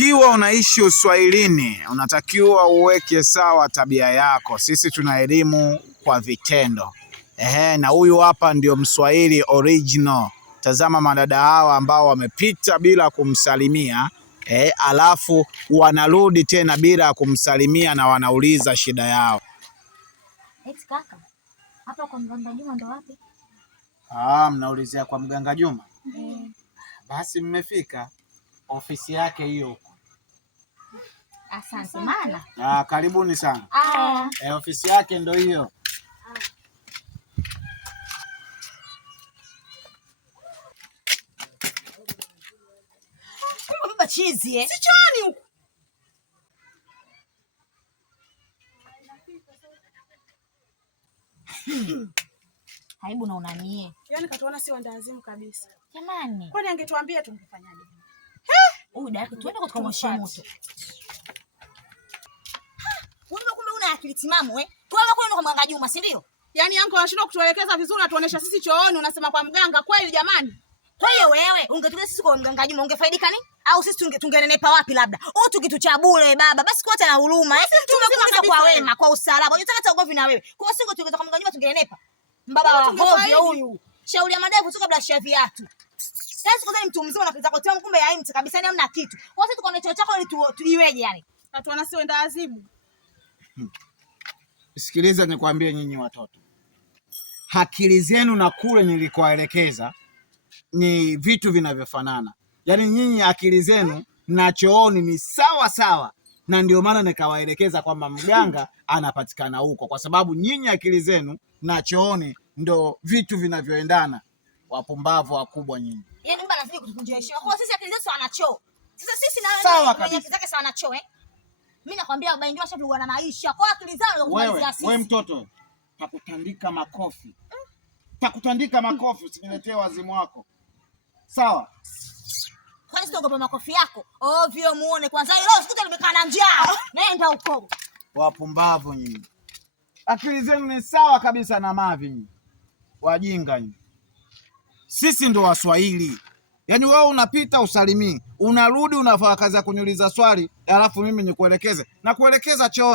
Ukiwa unaishi uswahilini, unatakiwa uweke sawa tabia yako. Sisi tuna elimu kwa vitendo. Na huyu hapa ndio Mswahili original. Tazama madada hawa ambao wamepita bila kumsalimia, alafu wanarudi tena bila kumsalimia na wanauliza shida yao. Eti kaka, hapa kwa mganga Juma ndo wapi? Mnaulizia kwa mganga Juma? Basi mmefika. Ofisi yake hiyo huko. Asante maana. Karibuni sana. Ofisi yake ndo hiyo. Baba chizi Si chooni huko. Haibu na unanie. Yaani katuona si wandazimu kabisa. Jamani. Kwani angetuambia tungefanyaje? Huyu dada tuende kwa moshi moto. Wewe kumbe una akili timamu Tuama kwenu kwa mganga Juma, si ndio? Yaani yangu anashindwa kutuelekeza vizuri, atuonesha sisi chooni, unasema kwa mganga kweli jamani? Kwa hiyo wewe ungetulia sisi kwa mganga Juma ungefaidika nini? Au sisi tungenenepa wapi labda? Huyu kitu cha bure baba. Basi kwa na huruma. Tumekuuliza kwa wema, kwa usalama. Unataka hata ugomvi na wewe. Kwa siku tungeza kwa mganga Juma tungenenepa. Mbaba wa hovyo huyu. Shauri ya madevu tu kabla ya viatu. Sasa kwanza mtu mzima unapita kwa tangu kumbe haimti kabisa, ni hamna kitu. Kwa sisi tuko na chocho chako ili tuiweje yani? Atuona si wenda azimu. Sikiliza nikwambie nyinyi watoto. Akili zenu na kule nilikoelekeza ni vitu vinavyofanana. Yaani nyinyi akili zenu na chooni ni sawa sawa, na ndio maana nikawaelekeza kwamba mganga anapatikana huko, kwa sababu nyinyi akili zenu na chooni ndo vitu vinavyoendana. Wapumbavu wakubwa nyinyi. Yaani mbona nazidi kutukunjia heshima. Kwa sisi akili zetu sawa na choo. Sisi na wewe mwenye akili zake sawa na choo Mimi nakwambia baba ndio ashapigwa na maisha. Kwa akili zao ndio kumalizia sisi. Wewe mtoto, takutandika makofi. Takutandika makofi, usiniletee wazimu wako. Sawa? Kwani sitogopa makofi yako? Ovyo muone kwanza leo sikuta nimekaa na njaa. Nenda huko. Wapumbavu nyinyi. Akili zenu ni sawa kabisa na mavi nyinyi. Wajinga nyinyi. Sisi ndo Waswahili. Yaani wewe unapita usalimii, unarudi unafanya kazi ya kuniuliza swali, alafu mimi nikuelekeze. Na kuelekeza choo.